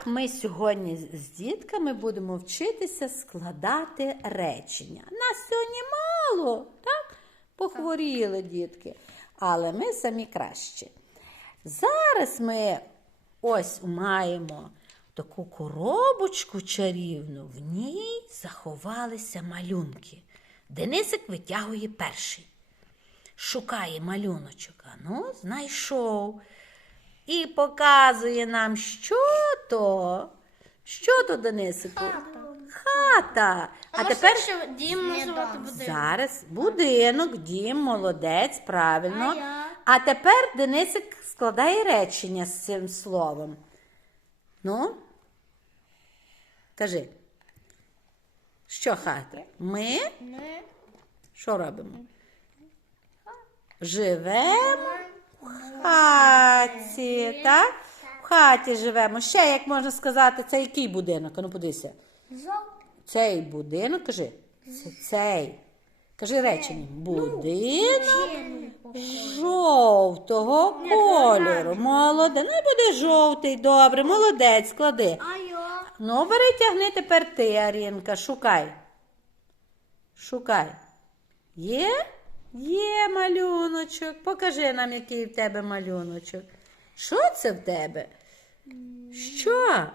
так, ми сьогодні з- дітками будемо вчитися складати речення. Нас сьогодні мало, так? Похворіли дітки, але ми самі кращі. Зараз ми ось маємо таку коробочку чарівну, в ній заховалися малюнки. Денисик витягує перший. Шукає малюночок. А ну, знайшов. І показує нам, що то. Що то, Денисику? Хата. А, тепер що дім називати буде. зараз будинок, дім, молодець, правильно. А я? А тепер Денисик складає речення з цим словом. Ну, кажи. Що хата? Ми Ми що робимо? Живемо в хаті, так? Хаті живемо. Ще, як можна сказати, це який будинок? А Ну, подивися. Цей будинок, кажи. Це цей. Кажи речення. Будинок жовтого кольору. Молодець. Ну, і буде жовтий, добре, молодець, склади. Ну, бери, тягни тепер ти, Арінка, шукай. Шукай. Є? Є малюночок. Покажи нам, який в тебе малюночок. Що це в тебе? Що?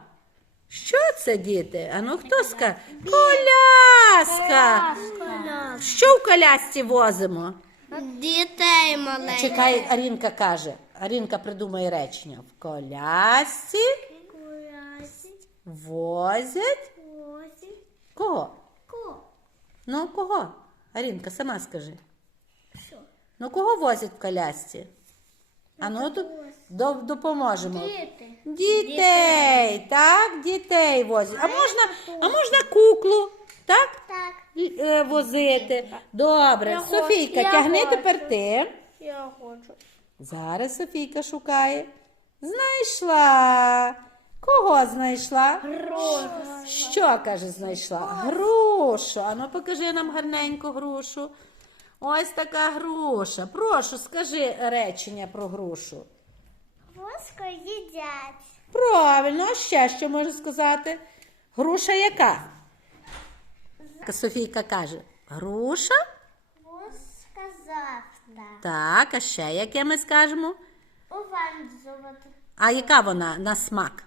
Що це, діти? А ну хто скаже? Коляска! Що в колясці возимо? Дітей маленьких. Чекай, Арінка каже. Арінка придумає речення. В колясці возять кого? Ну, кого? Арінка, сама скажи. Що? Ну, кого возять в колясці? А ну тут допоможемо. Діти. Дітей, так, дітей возять. А можна, а можна куклу, так? Так. Е, Возити. Добре, Я хочу, Софійка, я тягни хочу. тепер ти. Я хочу. Зараз Софійка шукає. Знайшла. Кого знайшла? Роз. Що, каже, знайшла? Грушу. Ану, покажи нам гарненьку грушу. Ось така груша. Прошу, скажи речення про грушу. Воско їдять. Правильно, а ще що можна сказати? Груша яка? Софійка каже: груша? Воска завтра. Так, а ще яке ми скажемо? Уванзувати. А яка вона на смак?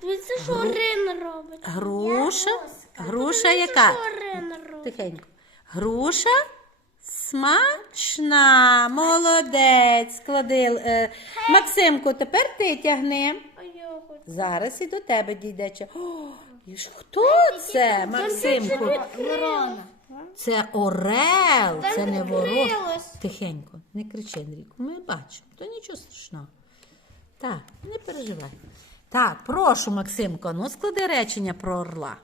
Це що Рин робить? Груша? Груша Це яка? Тихенько. Груша смачна. Молодець. Склади. е, Максимку, тепер ти тягни. Зараз і до тебе дійде. О, хто це, Максимку? Ворона. Це орел, це не ворог. Тихенько, не кричи, Андрійку. Ми бачимо, то нічого страшного. Так, не переживай. Так, прошу, Максимко, ну склади речення про орла.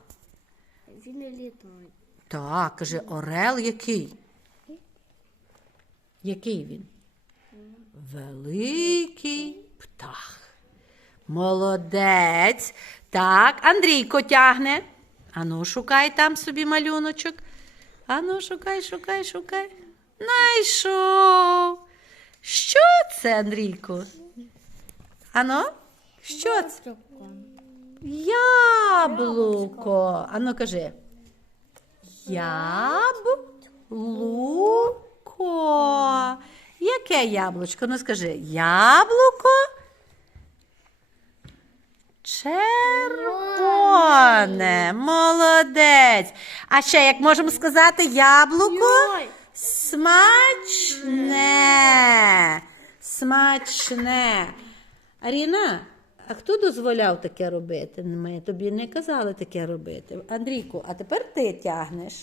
Він не літає. Так, каже, орел який? Який він? Великий птах. Молодець. Так, Андрійко тягне. Ану, шукай там собі малюночок. Ану, шукай, шукай, шукай. Найшов. Що це, Андрійко? Ану, що це? Яблуко. Ану, кажи. Яблуко. Яке яблучко? Ну скажи, яблуко. Червоне. Молодець. А ще як можемо сказати, яблуко? Смачне. Смачне. Аріна, а хто дозволяв таке робити? Ми тобі не казали таке робити. Андрійку, а тепер ти тягнеш.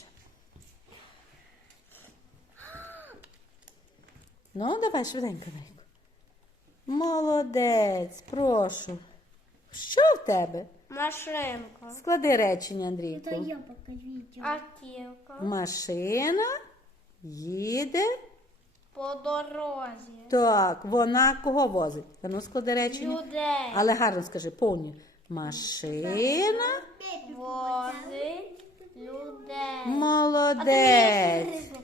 Ну, давай швиденько, Андрійку. Молодець, прошу. Що в тебе? Машинка. Склади речення, Андрійку. покажу. Автівка. Машина їде. По дорозі. Так, вона кого возить? А ну склади речення. Людей. Але гарно скажи, повні. Машина. Возить людей. Молодець.